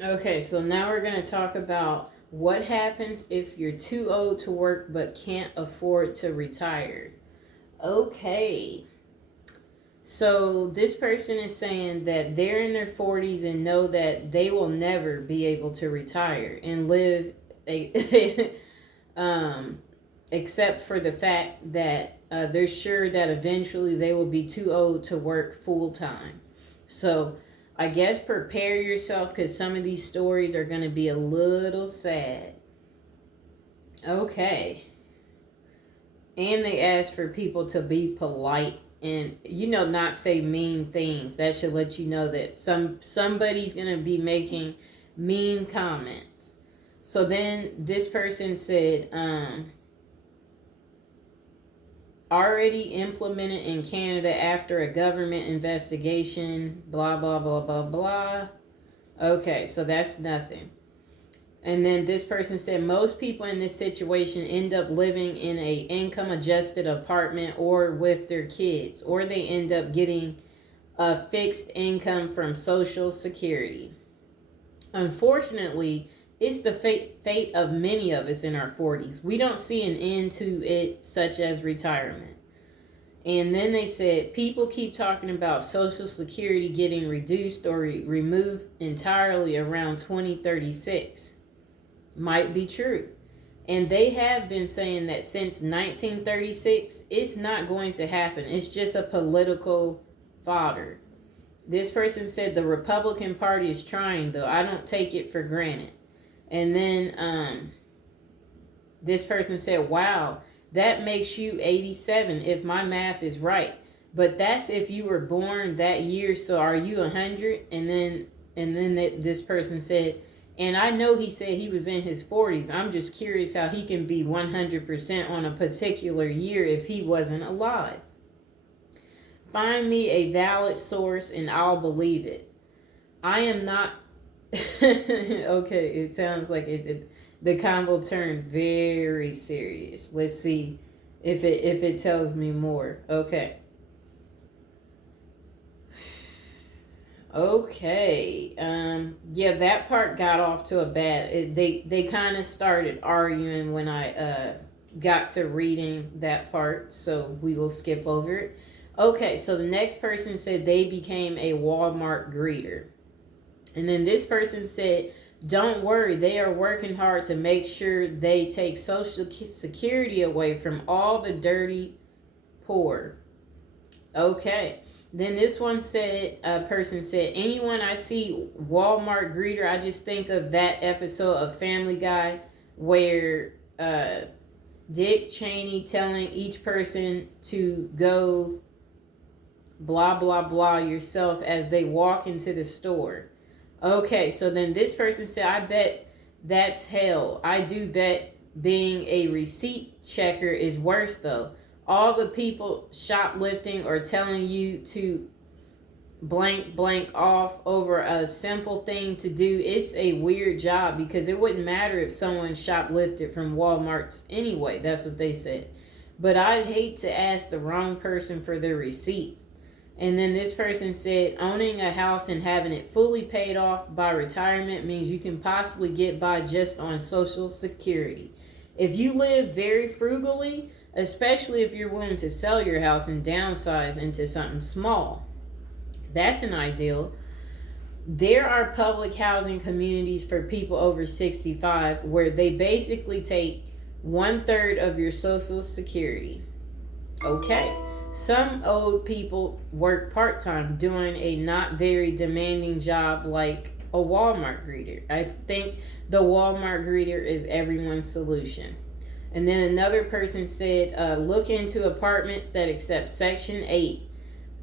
Okay, so now we're going to talk about what happens if you're too old to work but can't afford to retire. Okay, so this person is saying that they're in their 40s and know that they will never be able to retire and live a um, except for the fact that they're sure that eventually they will be too old to work full time. So I guess prepare yourself because some of these stories are going to be a little sad. Okay. And they ask for people to be polite and not say mean things. That should let you know that somebody's going to be making mean comments. So then this person said, already implemented in Canada after a government investigation, blah, blah, blah, blah, blah. Okay, so that's nothing. And then this person said most people in this situation end up living in a income adjusted apartment or with their kids, or they end up getting a fixed income from Social Security. Unfortunately, it's the fate of many of us in our 40s. We don't see an end to it, such as retirement. And then they said people keep talking about Social Security getting reduced or removed entirely around 2036. Might be true. And they have been saying that since 1936, it's not going to happen. It's just a political fodder. This person said the Republican Party is trying, though. I don't take it for granted. And then this person said, wow, that makes you 87 if my math is right. But that's if you were born that year. So are you 100? And then this person said, and I know he said he was in his 40s. I'm just curious how he can be 100% on a particular year if he wasn't alive. Find me a valid source and I'll believe it. I am not. Okay, it sounds like the convo turned very serious. Let's see if it tells me more. Okay. Okay. Yeah, that part got off to a bad. They kind of started arguing when I got to reading that part, so we will skip over it. Okay, so the next person said they became a Walmart greeter. And then this person said, don't worry, they are working hard to make sure they take Social Security away from all the dirty poor. Okay. Then this one said, a person said, anyone I see Walmart greeter, I just think of that episode of Family Guy where Dick Cheney telling each person to go blah, blah, blah yourself as they walk into the store. Okay, so then this person said, I bet that's hell. I do bet being a receipt checker is worse though. All the people shoplifting or telling you to blank off over a simple thing to do, it's a weird job because it wouldn't matter if someone shoplifted from Walmart's anyway. That's what they said. But I'd hate to ask the wrong person for their receipt. And then this person said, owning a house and having it fully paid off by retirement means you can possibly get by just on Social Security. If you live very frugally, especially if you're willing to sell your house and downsize into something small, that's an ideal. There are public housing communities for people over 65 where they basically take 1/3 of your Social Security. Okay. Some old people work part-time doing a not very demanding job like a Walmart greeter. I think the Walmart greeter is everyone's solution. And then another person said, look into apartments that accept Section 8.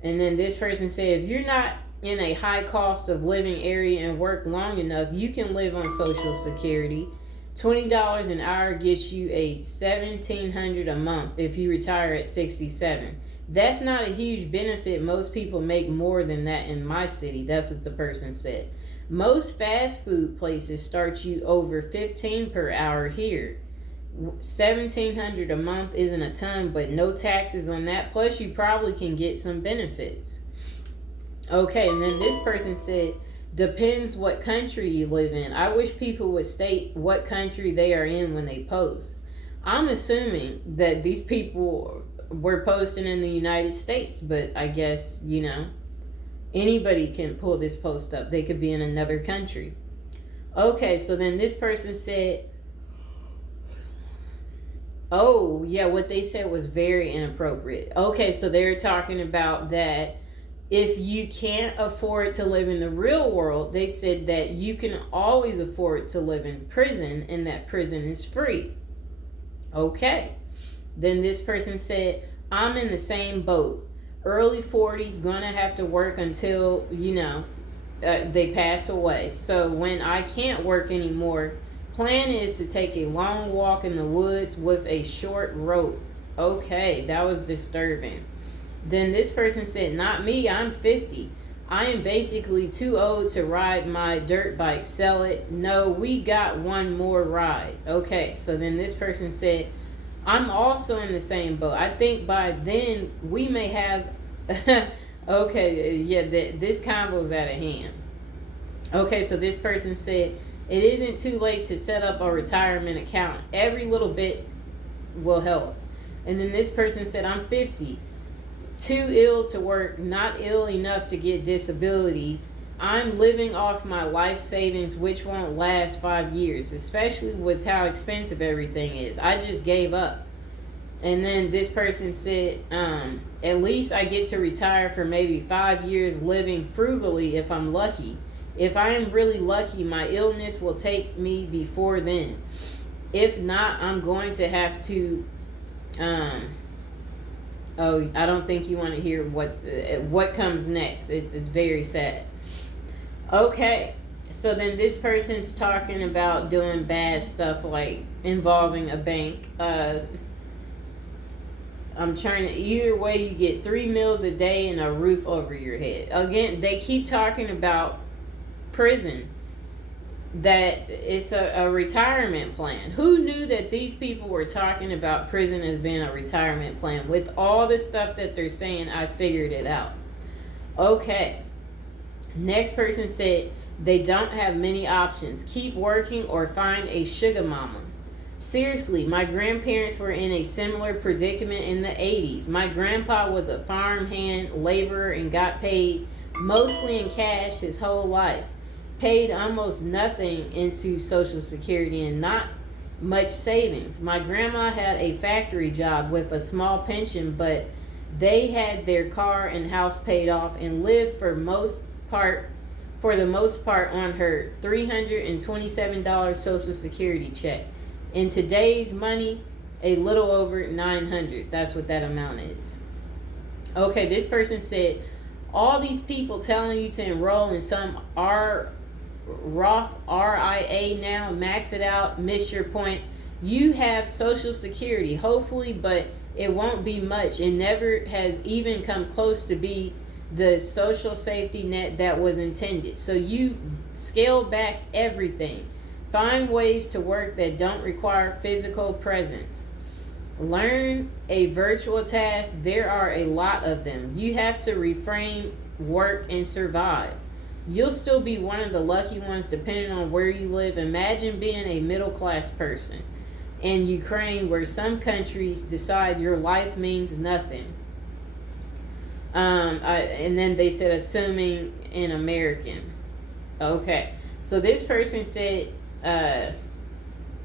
And then this person said, if you're not in a high cost of living area and work long enough, you can live on Social Security. $20 an hour gets you a $1,700 a month if you retire at 67. That's not a huge benefit. Most people make more than that in my city. That's what the person said. Most fast food places start you over 15 per hour here. 1,700 a month isn't a ton, but no taxes on that. Plus, you probably can get some benefits. Okay, and then this person said, Depends what country you live in. I wish people would state what country they are in when they post. I'm assuming that these people were posting in the United States, but I guess, anybody can pull this post up. They could be in another country. Okay, so then this person said, oh, yeah, what they said was very inappropriate. Okay, so they're talking about that if you can't afford to live in the real world, they said that you can always afford to live in prison and that prison is free. Okay. Then this person said, I'm in the same boat. Early 40s, gonna have to work until, they pass away. So when I can't work anymore, plan is to take a long walk in the woods with a short rope. Okay, that was disturbing. Then this person said, not me, I'm 50. I am basically too old to ride my dirt bike, sell it. No, we got one more ride. Okay, so then this person said, I'm also in the same boat. I think by then we may have... Okay, yeah, this convo is out of hand. Okay, so this person said, it isn't too late to set up a retirement account. Every little bit will help. And then this person said, I'm 50. Too ill to work, not ill enough to get disability. I'm living off my life savings, which won't last 5 years, especially with how expensive everything is. I just gave up. And then this person said, at least I get to retire for maybe 5 years living frugally if I'm lucky. If I am really lucky, my illness will take me before then. If not, I'm going to have to... Oh, I don't think you want to hear what comes next. It's very sad. Okay, so then this person's talking about doing bad stuff like involving a bank. I'm trying to... Either way, you get 3 meals a day and a roof over your head. Again, they keep talking about prison. That it's a retirement plan. Who knew that these people were talking about prison as being a retirement plan? With all the stuff that they're saying, I figured it out. Okay. Next person said, they don't have many options. Keep working or find a sugar mama. Seriously, my grandparents were in a similar predicament in the 80s. My grandpa was a farmhand laborer and got paid mostly in cash his whole life. Paid almost nothing into Social Security and not much savings. My grandma had a factory job with a small pension, but they had their car and house paid off and lived for the most part on her $327 Social Security check. In today's money, a little over $900. That's what that amount is. Okay, this person said, all these people telling you to enroll in some Roth RIA now, max it out, miss your point. You have Social Security, hopefully, but it won't be much. It never has even come close to be the social safety net that was intended. So you scale back everything. Find ways to work that don't require physical presence. Learn a virtual task. There are a lot of them. You have to reframe, work, and survive. You'll still be one of the lucky ones depending on where you live. Imagine being a middle-class person in Ukraine where some countries decide your life means nothing. And then they said, assuming an American. Okay. So this person said,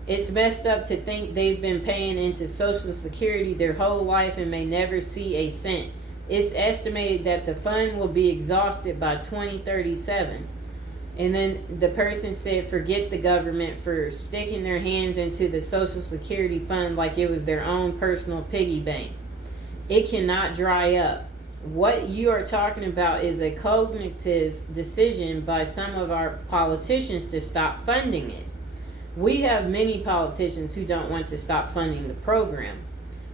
it's messed up to think they've been paying into Social Security their whole life and may never see a cent. It's estimated that the fund will be exhausted by 2037. And then the person said, forget the government for sticking their hands into the Social Security fund like it was their own personal piggy bank. It cannot dry up. What you are talking about is a cognitive decision by some of our politicians to stop funding it. We have many politicians who don't want to stop funding the program.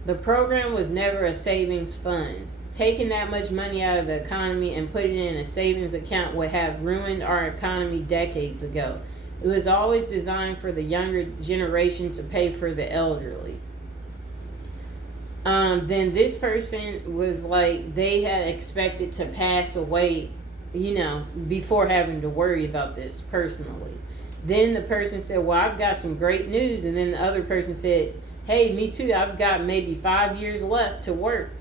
The program was never a savings fund. Taking that much money out of the economy and putting it in a savings account would have ruined our economy decades ago. It was always designed for the younger generation to pay for the elderly. Then this person was like, they had expected to pass away before having to worry about this personally. Then the person said, well, I've got some great news. And then the other person said, hey, me too. I've got maybe 5 years left to work.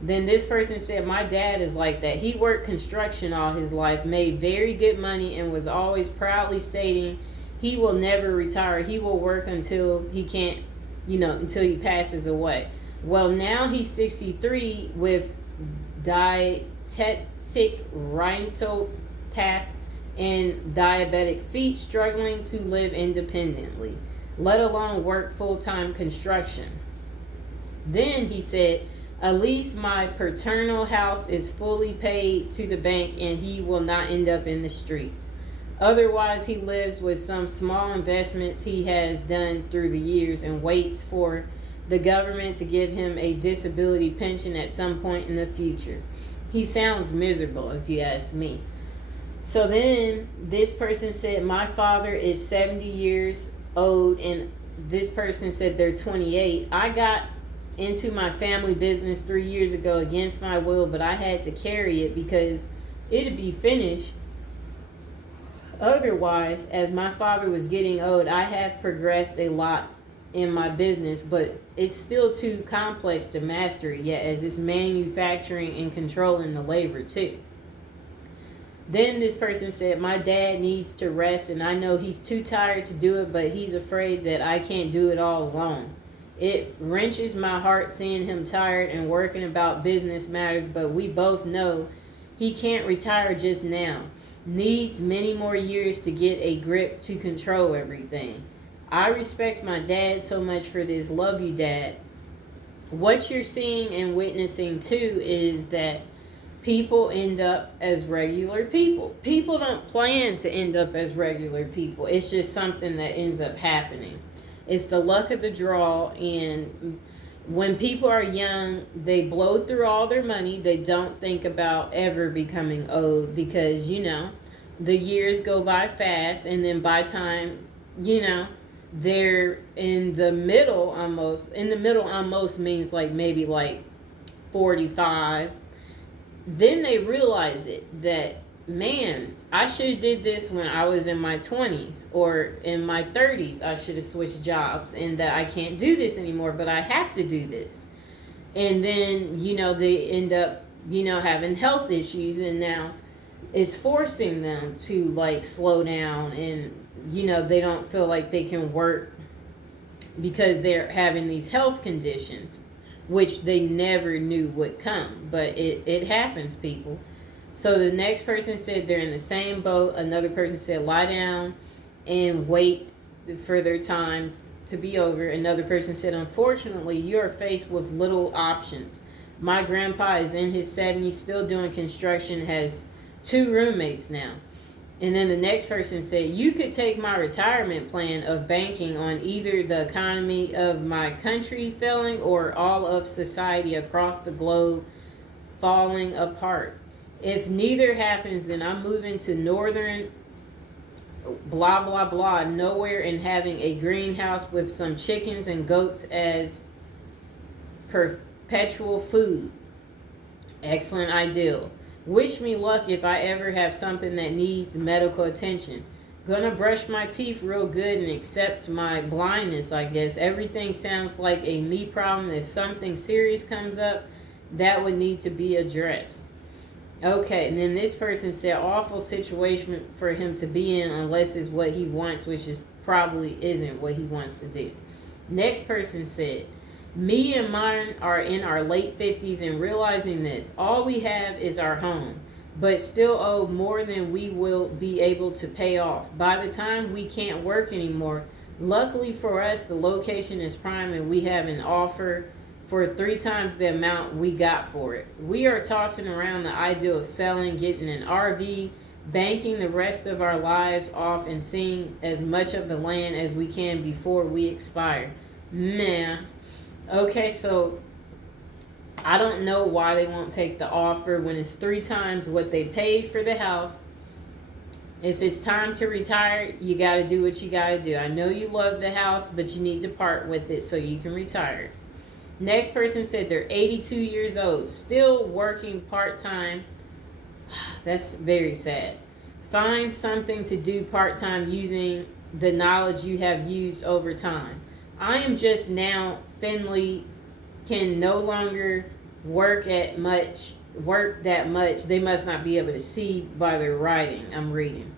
Then this person said, my dad is like that. He worked construction all his life, made very good money, and was always proudly stating he will never retire. He will work until he can't, until he passes away. Well, now he's 63 with dietetic rhinopathy and diabetic feet, struggling to live independently, let alone work full-time construction. Then he said, at least my paternal house is fully paid to the bank and he will not end up in the streets. Otherwise, he lives with some small investments he has done through the years and waits for the government to give him a disability pension at some point in the future. He sounds miserable, if you ask me. So then this person said, my father is 70 years old, and this person said they're 28. I got into my family business 3 years ago against my will, but I had to carry it because it'd be finished otherwise. As my father was getting old, I have progressed a lot in my business, but it's still too complex to master it yet, as it's manufacturing and controlling the labor too. Then this person said, my dad needs to rest, and I know he's too tired to do it, but he's afraid that I can't do it all alone. It wrenches my heart seeing him tired and working about business matters, but we both know he can't retire just now. Needs many more years to get a grip to control everything. I respect my dad so much for this. Love you, Dad. What you're seeing and witnessing too is that people end up as regular people. People don't plan to end up as regular people. It's just something that ends up happening. It's the luck of the draw, and when people are young, they blow through all their money. They don't think about ever becoming old because, the years go by fast, and then by time, they're in the middle almost. In the middle almost means maybe 45. Then they realize that, man, I should have did this when I was in my 20s or in my 30s. I should have switched jobs, and that I can't do this anymore, but I have to do this. And then, they end up, having health issues, and now it's forcing them to slow down, and, they don't feel like they can work because they're having these health conditions, which they never knew would come, but it happens, people. So the next person said they're in the same boat. Another person said lie down and wait for their time to be over. Another person said, unfortunately, you are faced with little options. My grandpa is in his 70s, still doing construction, has 2 roommates now. And then the next person said, you could take my retirement plan of banking on either the economy of my country failing or all of society across the globe falling apart. If neither happens, then I'm moving to northern blah, blah, blah, nowhere, and having a greenhouse with some chickens and goats as perpetual food. Excellent ideal. Wish me luck if I ever have something that needs medical attention. Gonna brush my teeth real good and accept my blindness, I guess. Everything sounds like a me problem. If something serious comes up, that would need to be addressed. Okay, and then this person said awful situation for him to be in unless it's what he wants, which is probably isn't what he wants to do. Next person said, me and mine are in our late 50s and realizing this. All we have is our home, but still owe more than we will be able to pay off. By the time we can't work anymore, luckily for us, the location is prime and we have an offer for 3 times the amount we got for it. We are tossing around the idea of selling, getting an RV, banking the rest of our lives off, and seeing as much of the land as we can before we expire. Man. Okay, so I don't know why they won't take the offer when it's 3 times what they paid for the house. If it's time to retire, you got to do what you got to do. I know you love the house, but you need to part with it so you can retire. Next person said they're 82 years old, still working part-time That's very sad. Find something to do part time using the knowledge you have used over time. I am just now Finley can no longer work that much. They must not be able to see by their writing. I'm reading.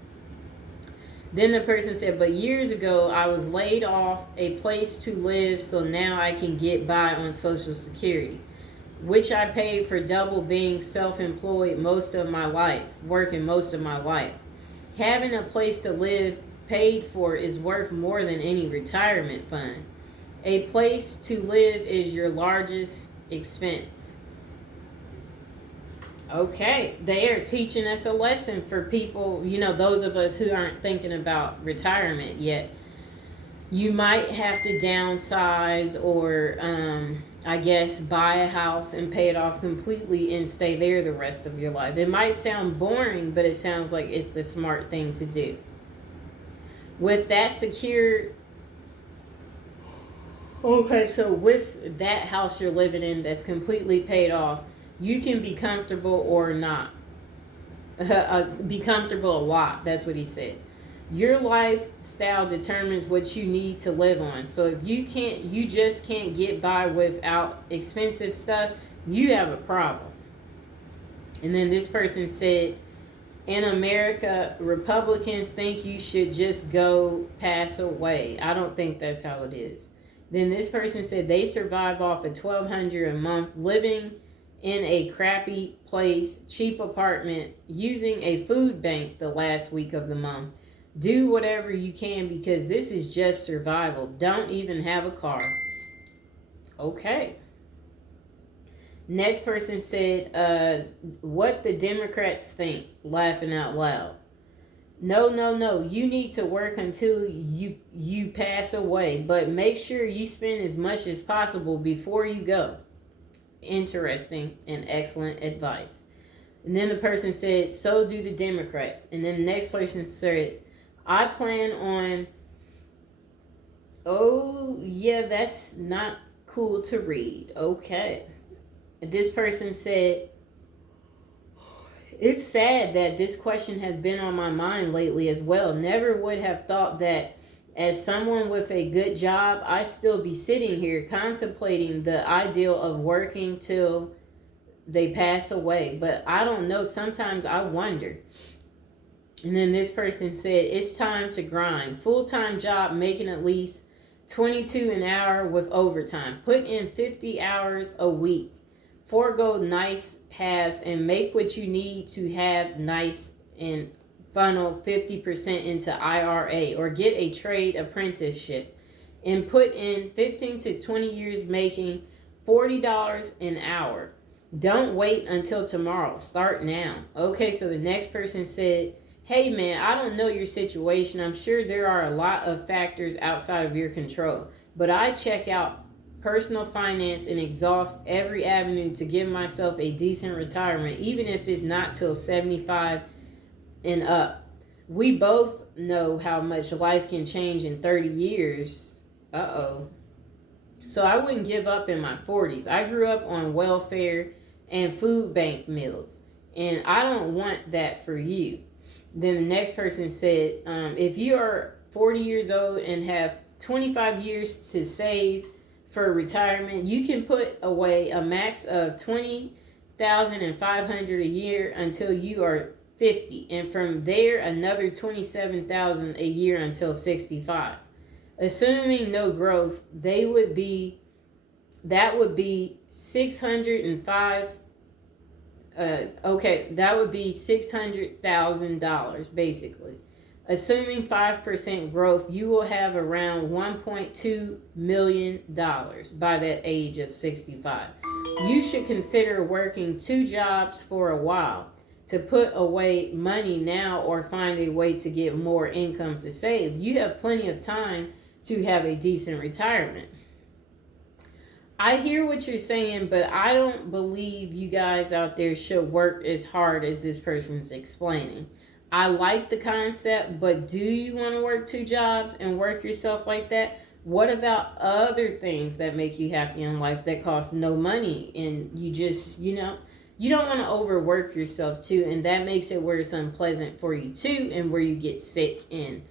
Then the person said, but years ago I was laid off, a place to live, so now I can get by on Social Security, which I paid for double being self employed most of my life, working most of my life. Having a place to live paid for is worth more than any retirement fund. A place to live is your largest expense. Okay, they are teaching us a lesson for people, those of us who aren't thinking about retirement yet. You might have to downsize or, I guess, buy a house and pay it off completely and stay there the rest of your life. It might sound boring, but it sounds like it's the smart thing to do. With that secure, okay, so with that house you're living in that's completely paid off, you can be comfortable or not. Be comfortable a lot, that's what he said. Your lifestyle determines what you need to live on. So if you just can't get by without expensive stuff, you have a problem. And then this person said, in America, Republicans think you should just go pass away. I don't think that's how it is. Then this person said they survive off of $1,200 a month, living in a crappy place, cheap apartment, using a food bank the last week of the month. Do whatever you can because this is just survival. Don't even have a car. Okay. Next person said, what the Democrats think, laughing out loud. No. You need to work until you pass away, but make sure you spend as much as possible before you go. Interesting and excellent advice. And then the person said, so do the Democrats. And then the next person said, I plan on, oh yeah, that's not cool to read. Okay. This person said, it's sad that this question has been on my mind lately as well. Never would have thought that as someone with a good job, I'd still be sitting here contemplating the ideal of working till they pass away. But I don't know. Sometimes I wonder. And then this person said, it's time to grind. Full-time job making at least $22 an hour with overtime. Put in 50 hours a week. Forego nice halves and make what you need to have nice and funnel 50% into IRA or get a trade apprenticeship and put in 15 to 20 years making $40 an hour. Don't wait until tomorrow. Start now. Okay, so the next person said, hey man, I don't know your situation. I'm sure there are a lot of factors outside of your control, but I check out personal finance and exhaust every avenue to give myself a decent retirement, even if it's not till 75 and up. We both know how much life can change in 30 years. So I wouldn't give up in my 40s. I grew up on welfare and food bank meals, and I don't want that for you. Then the next person said, if you are 40 years old and have 25 years to save for retirement, you can put away a max of $20,500 a year until you are 50, and from there another $27,000 a year until 65. Assuming no growth, that would be $605. That would be $600,000 basically. Assuming 5% growth, you will have around $1.2 million by that age of 65. You should consider working 2 jobs for a while to put away money now or find a way to get more income to save. You have plenty of time to have a decent retirement. I hear what you're saying, but I don't believe you guys out there should work as hard as this person's explaining. I like the concept, but do you want to work 2 jobs and work yourself like that? What about other things that make you happy in life that cost no money and you just, you don't want to overwork yourself too, and that makes it where it's unpleasant for you too, and where you get sick and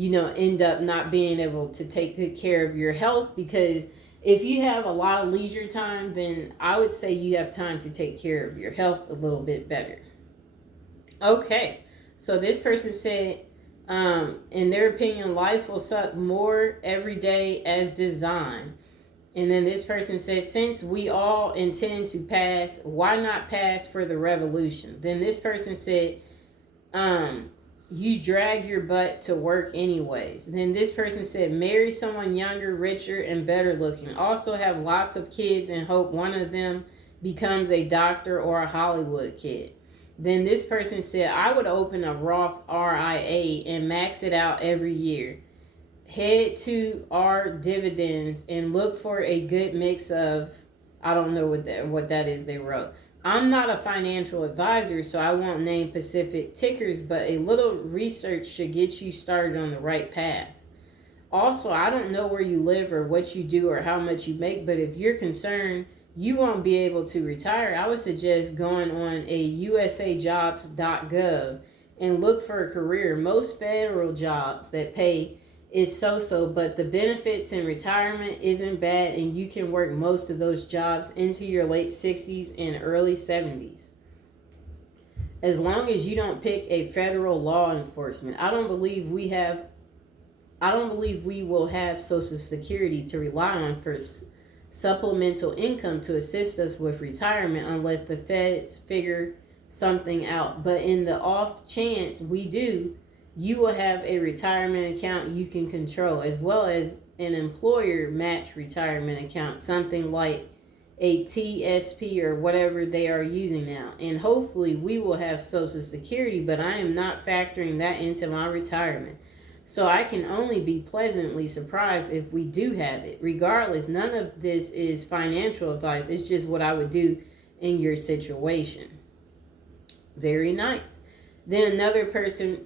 end up not being able to take good care of your health. Because if you have a lot of leisure time, then I would say you have time to take care of your health a little bit better. Okay, so this person said, in their opinion, life will suck more every day as designed. And then this person said, since we all intend to pass, why not pass for the revolution? Then this person said, you drag your butt to work anyways. Then this person said, marry someone younger, richer, and better looking. Also have lots of kids and hope one of them becomes a doctor or a Hollywood kid. Then this person said, I would open a Roth RIA and max it out every year. Head to our dividends and look for a good mix of, I don't know what that is they wrote. I'm not a financial advisor, so I won't name specific tickers, but a little research should get you started on the right path. Also, I don't know where you live or what you do or how much you make, but if you're concerned you won't be able to retire, I would suggest going on a usajobs.gov and look for a career. Most federal jobs that pay is so-so, but the benefits in retirement isn't bad, and you can work most of those jobs into your late 60s and early 70s. As long as you don't pick a federal law enforcement. I don't believe we will have Social Security to rely on for supplemental income to assist us with retirement unless the feds figure something out. But in the off chance we do, you will have a retirement account you can control, as well as an employer match retirement account, something like a TSP or whatever they are using now. And hopefully we will have Social Security, but I am not factoring that into my retirement. So I can only be pleasantly surprised if we do have it. Regardless, none of this is financial advice. It's just what I would do in your situation. Very nice. Then another person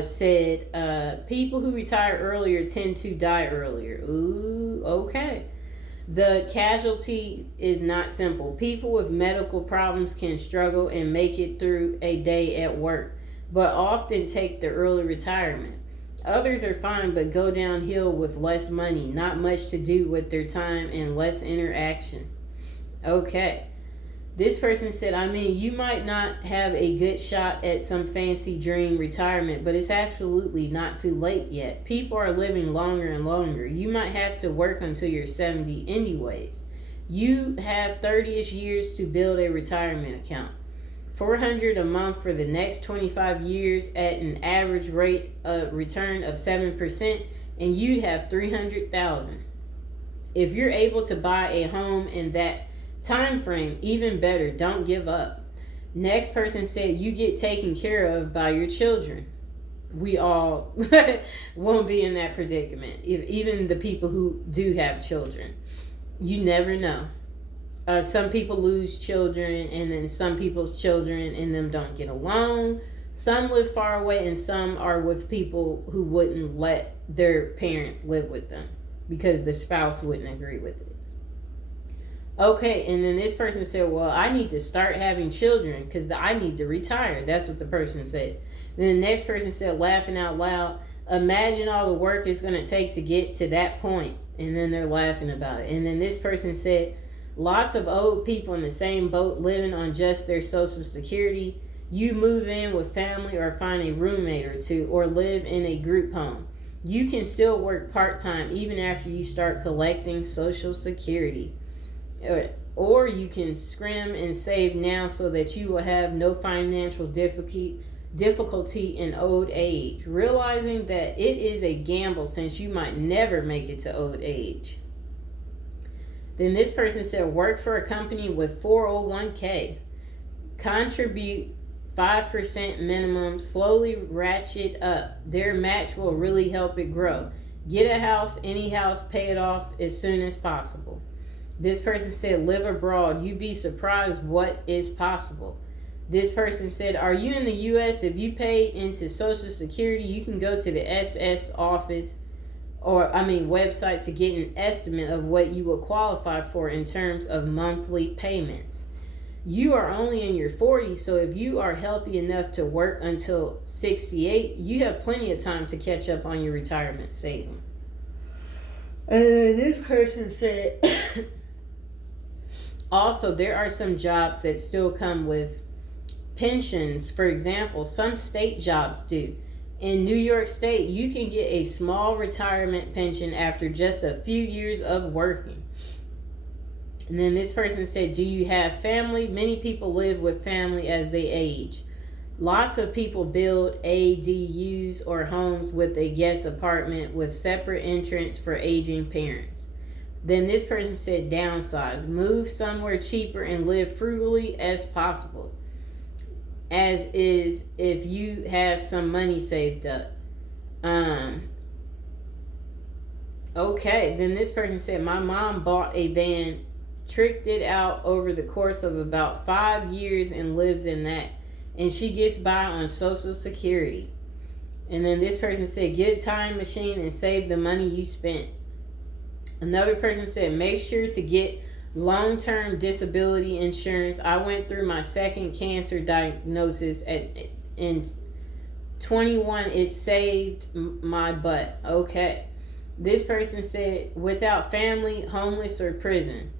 said, people who retire earlier tend to die earlier. Ooh, okay. The casualty is not simple. People with medical problems can struggle and make it through a day at work, but often take the early retirement. Others are fine but go downhill with less money, not much to do with their time, and less interaction. Okay. This person said, I mean, you might not have a good shot at some fancy dream retirement, but it's absolutely not too late yet. People are living longer and longer. You might have to work until you're 70 anyways. You have 30-ish years to build a retirement account. $400 a month for the next 25 years at an average rate of return of 7%, and you have $300,000. If you're able to buy a home in that time frame, even better. Don't give up. Next person said, you get taken care of by your children. We all won't be in that predicament. Even the people who do have children, you never know. Some people lose children, and then some people's children and them don't get along. Some live far away, and some are with people who wouldn't let their parents live with them because the spouse wouldn't agree with it. Okay, and then this person said, well, I need to start having children because I need to retire. That's what the person said. And then the next person said, laughing out loud, imagine all the work it's going to take to get to that point. And then they're laughing about it. And then this person said, lots of old people in the same boat living on just their Social Security. You move in with family or find a roommate or two or live in a group home. You can still work part-time even after you start collecting Social Security. Or you can scrim and save now so that you will have no financial difficulty in old age, realizing that it is a gamble since you might never make it to old age. Then this person said, work for a company with 401k. Contribute 5% minimum, slowly ratchet up. Their match will really help it grow. Get a house, any house, pay it off as soon as possible. This person said, live abroad. You'd be surprised what is possible. This person said, are you in the U.S.? If you pay into Social Security, you can go to the SS office website to get an estimate of what you will qualify for in terms of monthly payments. You are only in your 40s, so if you are healthy enough to work until 68, you have plenty of time to catch up on your retirement saving. And then this person said, also, there are some jobs that still come with pensions. For example, some state jobs do. In New York State, you can get a small retirement pension after just a few years of working. And then this person said, do you have family? Many people live with family as they age. Lots of people build ADUs or homes with a guest apartment with separate entrance for aging parents. Then this person said, downsize. Move somewhere cheaper and live frugally as possible. As is if you have some money saved up. Okay, then this person said, my mom bought a van, tricked it out over the course of about 5 years and lives in that. And she gets by on Social Security. And then this person said, get a time machine and save the money you spent. Another person said, make sure to get long-term disability insurance. I went through my second cancer diagnosis in 21. It saved my butt. Okay. This person said, without family, homeless, or prison.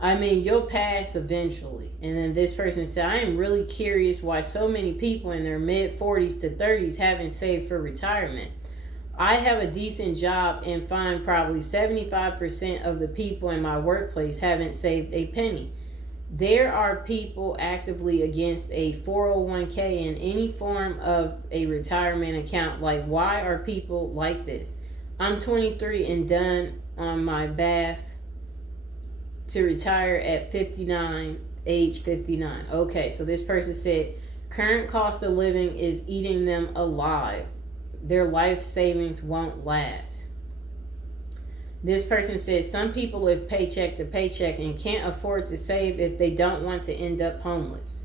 I mean, you'll pass eventually. And then this person said, I am really curious why so many people in their mid-40s to 30s haven't saved for retirement. I have a decent job and find probably 75% of the people in my workplace haven't saved a penny. There are people actively against a 401k and any form of a retirement account. Like, why are people like this? I'm 23 and done on my bath to retire at 59, age 59. Okay, so this person said, current cost of living is eating them alive. Their life savings won't last. This person said, some people live paycheck to paycheck and can't afford to save if they don't want to end up homeless.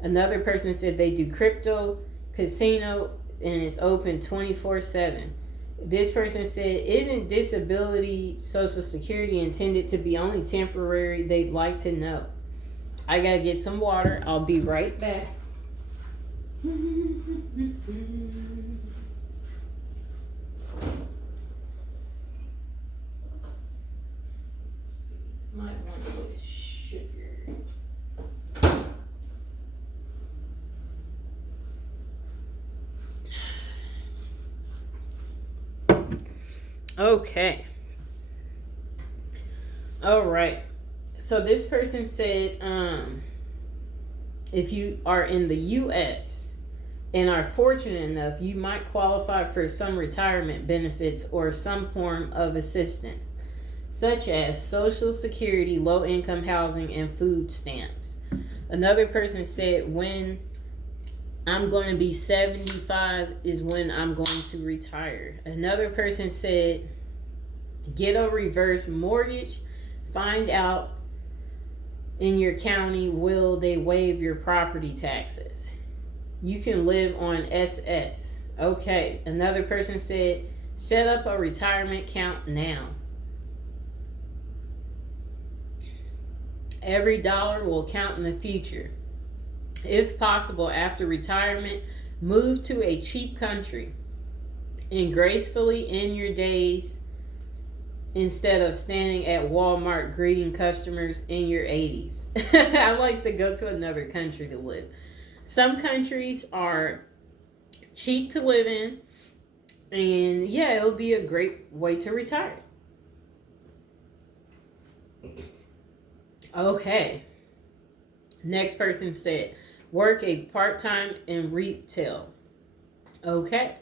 Another person said they do crypto, casino, and it's open 24/7. This person said, isn't disability Social Security intended to be only temporary? They'd like to know. I gotta get some water. I'll be right back. Might want with sugar. Okay. All right. So this person said, if you are in the U.S. and are fortunate enough, you might qualify for some retirement benefits or some form of assistance, such as Social Security, low-income housing, and food stamps. Another person said, when I'm going to be 75 is when I'm going to retire. Another person said, get a reverse mortgage. Find out in your county, will they waive your property taxes? You can live on SS. Okay. Another person said, set up a retirement account now. Every dollar will count in the future. If possible, after retirement, move to a cheap country and gracefully end your days instead of standing at Walmart greeting customers in your 80s. I like to go to another country to live. Some countries are cheap to live in, and yeah, it'll be a great way to retire. Okay. Next person said, work a part-time in retail. Okay.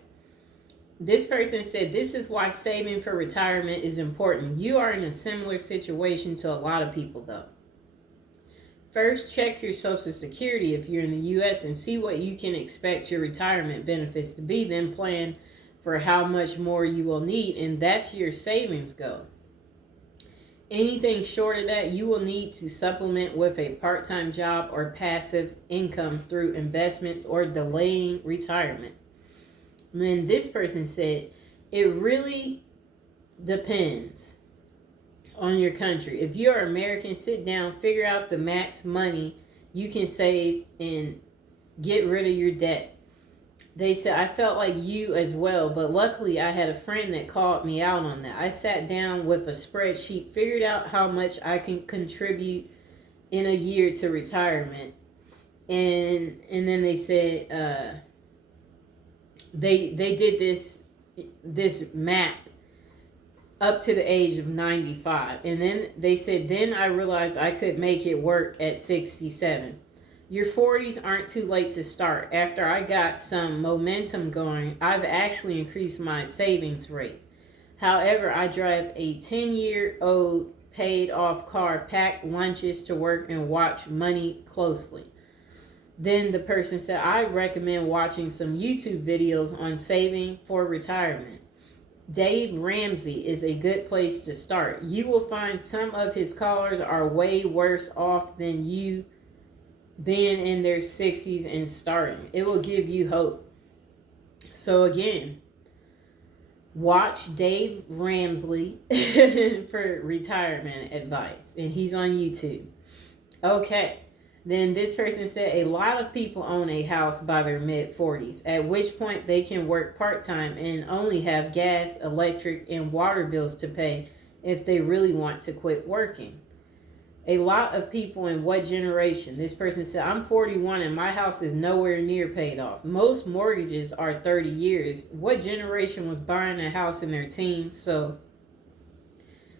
This person said, this is why saving for retirement is important. You are in a similar situation to a lot of people, though. First, check your Social Security if you're in the U.S. and see what you can expect your retirement benefits to be. Then plan for how much more you will need, and that's your savings goal. Anything short of that, you will need to supplement with a part-time job or passive income through investments or delaying retirement. And then this person said, it really depends on your country. If you're American, sit down, figure out the max money You can save and get rid of your debt. They said, I felt like you as well, but luckily I had a friend that called me out on that. I sat down with a spreadsheet, figured out how much I can contribute in a year to retirement. And then they said they did this map up to the age of 95. And then they said, then I realized I could make it work at 67. Your 40s aren't too late to start. After I got some momentum going, I've actually increased my savings rate. However, I drive a 10-year-old paid off car, pack lunches to work, and watch money closely. Then the person said, I recommend watching some YouTube videos on saving for retirement. Dave Ramsey is a good place to start. You will find some of his callers are way worse off than you being in their 60s and starting. It will give you hope. So again, watch Dave Ramsey for retirement advice, and he's on YouTube. Okay. Then this person said, a lot of people own a house by their mid-40s, at which point they can work part-time and only have gas, electric, and water bills to pay if they really want to quit working. A lot of people in what generation? This person said, I'm 41 and my house is nowhere near paid off. Most mortgages are 30 years. What generation was buying a house in their teens, so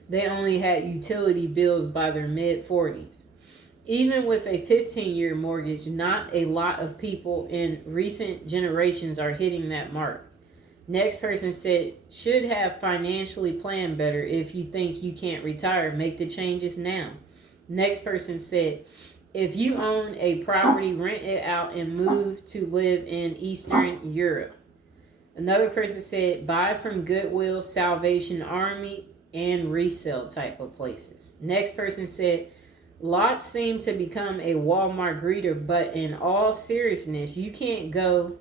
they only had utility bills by their mid-40s? Even with a 15-year mortgage, not a lot of people in recent generations are hitting that mark. Next person said, should have financially planned better. If you think you can't retire, make the changes now. Next person said, if you own a property, rent it out and move to live in Eastern Europe. Another person said, buy from Goodwill, Salvation Army, and resale type of places. Next person said, lots seem to become a Walmart greeter, but in all seriousness, you can't go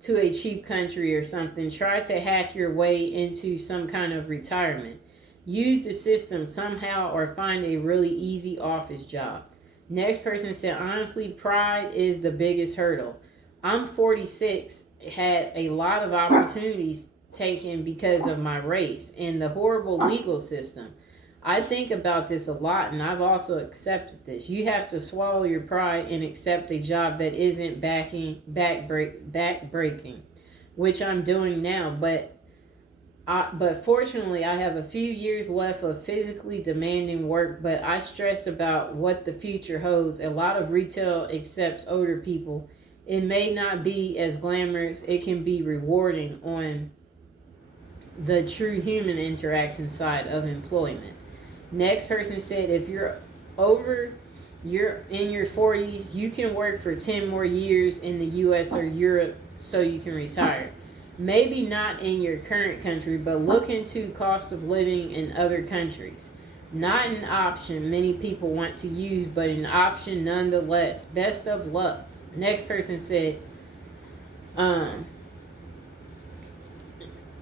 to a cheap country or something. Try to hack your way into some kind of retirement. Use the system somehow or find a really easy office job. Next person said, honestly, pride is the biggest hurdle. I'm 46, had a lot of opportunities taken because of my race and the horrible legal system. I think about this a lot, and I've also accepted this. You have to swallow your pride and accept a job that isn't back-breaking, which I'm doing now. But fortunately, I have a few years left of physically demanding work, but I stress about what the future holds. A lot of retail accepts older people. It may not be as glamorous. It can be rewarding on the true human interaction side of employment. Next person said, if you're in your 40s, you can work for 10 more years in the US or Europe so you can retire. Maybe not in your current country, but look into cost of living in other countries. Not an option many people want to use, but an option nonetheless. Best of luck. Next person said,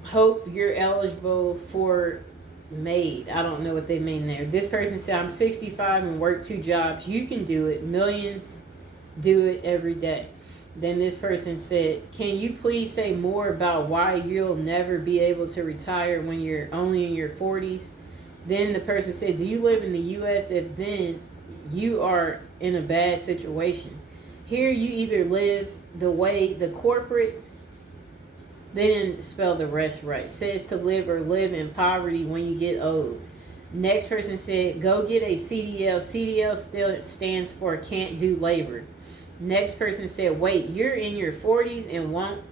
hope you're eligible for MAID. I don't know what they mean there. This person said, I'm 65 and work 2 jobs. You can do it. Millions do it every day. Then this person said, can you please say more about why you'll never be able to retire when you're only in your 40s? Then the person said, do you live in the U.S.? If then, you are in a bad situation. Here you either live the way the corporate, they didn't spell the rest right, says to live, or live in poverty when you get old. Next person said, go get a CDL. CDL still stands for can't do labor. Next person said, wait, you're in your 40s and won't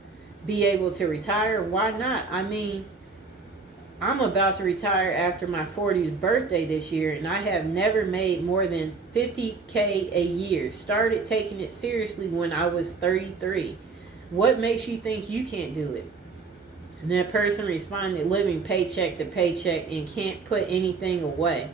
be able to retire? Why not? I mean, I'm about to retire after my 40th birthday this year, and I have never made more than $50K a year. Started taking it seriously when I was 33. What makes you think you can't do it? And that person responded, living paycheck to paycheck and can't put anything away.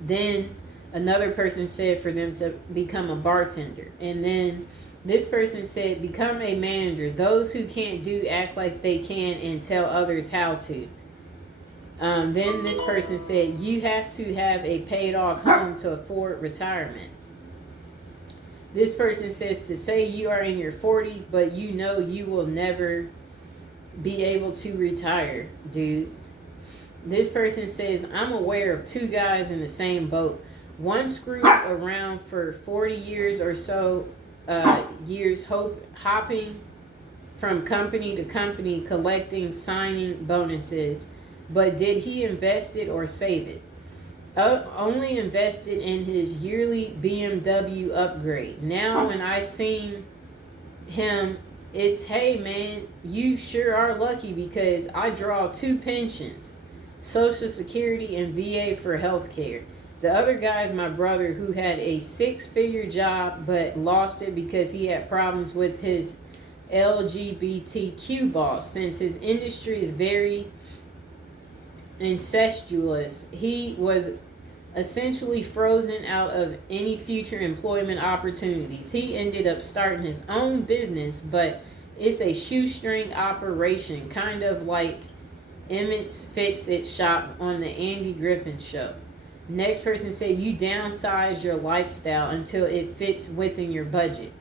Then another person said for them to become a bartender. And then this person said, become a manager. Those who can't do act like they can and tell others how to. Then this person said, you have to have a paid off home to afford retirement. This person says to say you are in your 40s, but you know you will never be able to retire, dude. This person says, I'm aware of two guys in the same boat. One screwed around for 40 years or so, hopping from company to company, collecting signing bonuses. But did he invest it or save it? Only invested in his yearly BMW upgrade. Now when I seen him, it's, hey man, you sure are lucky because I draw 2 pensions, Social Security and VA for health care. The other guy's my brother who had a 6-figure job but lost it because he had problems with his LGBTQ boss. Since his industry is very incestuous, he was essentially frozen out of any future employment opportunities. He ended up starting his own business, but it's a shoestring operation, kind of like Emmett's Fix-It shop on the Andy Griffin show. Next person said you downsize your lifestyle until it fits within your budget.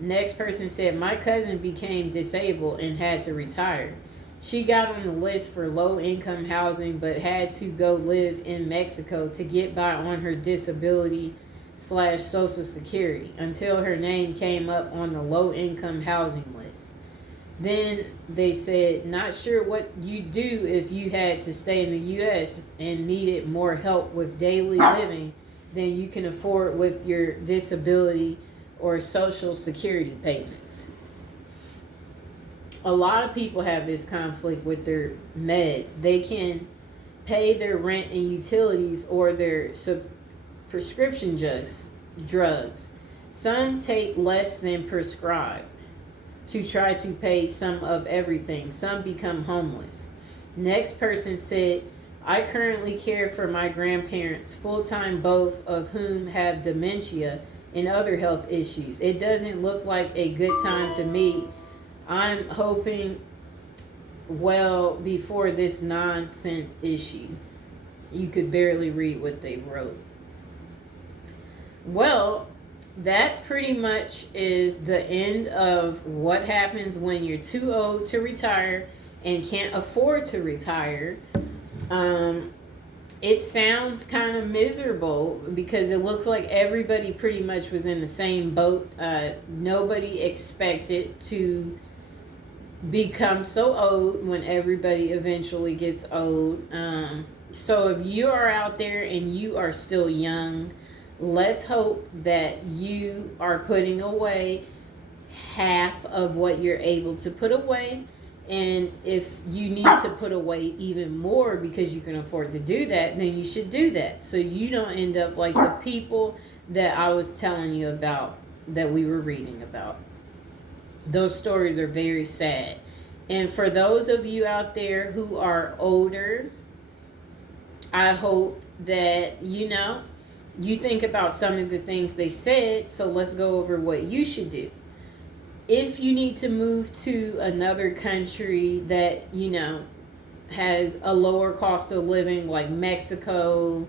Next person said my cousin became disabled and had to retire. She got on the list for low-income housing but had to go live in Mexico to get by on her disability/Social Security until her name came up on the low-income housing list. Then they said, not sure what you'd do if you had to stay in the U.S. and needed more help with daily living than you can afford with your disability or Social Security payments. A lot of people have this conflict with their meds. They can pay their rent and utilities or their prescription drugs. Some take less than prescribed to try to pay some of everything. Some become homeless. Next person said, I currently care for my grandparents full-time, both of whom have dementia and other health issues. It doesn't look like a good time to me. I'm hoping well before this nonsense issue. You could barely read what they wrote. Well, that pretty much is the end of what happens when you're too old to retire and can't afford to retire. It sounds kind of miserable because it looks like everybody pretty much was in the same boat. Nobody expected to become so old when everybody eventually gets old. So if you are out there and you are still young, let's hope that you are putting away half of what you're able to put away. And if you need to put away even more because you can afford to do that, then you should do that. So you don't end up like the people that I was telling you about, that we were reading about. Those stories are very sad. And for those of you out there who are older, I hope that, you think about some of the things they said. So let's go over what you should do. If you need to move to another country that, has a lower cost of living like Mexico,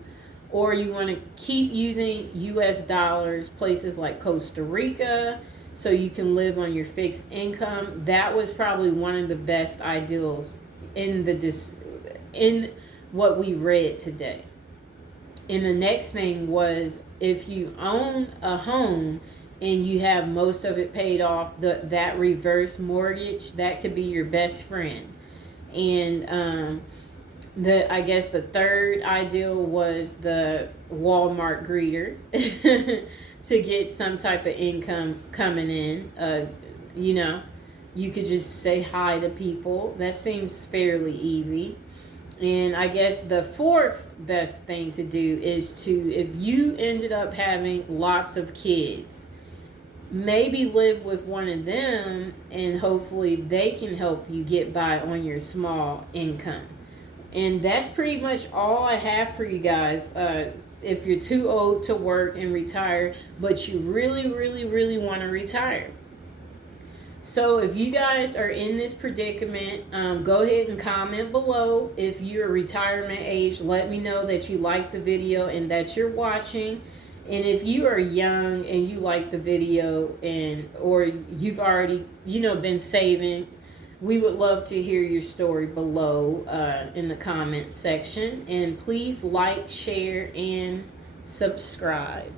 or you want to keep using US dollars, places like Costa Rica, so you can live on your fixed income, that was probably one of the best ideals in what we read today. And the next thing was, if you own a home and you have most of it paid off, that reverse mortgage, that could be your best friend. And I guess the third ideal was the Walmart greeter to get some type of income coming in. You could just say hi to people. That seems fairly easy. And I guess the fourth best thing to do is to, if you ended up having lots of kids, maybe live with one of them and hopefully they can help you get by on your small income. And that's pretty much all I have for you guys. If you're too old to work and retire, but you really, really, really want to retire. So if you guys are in this predicament, go ahead and comment below. If you're retirement age, let me know that you like the video and that you're watching. And if you are young and you like the video, and or you've already been saving, we would love to hear your story below in the comments section. And please like, share, and subscribe.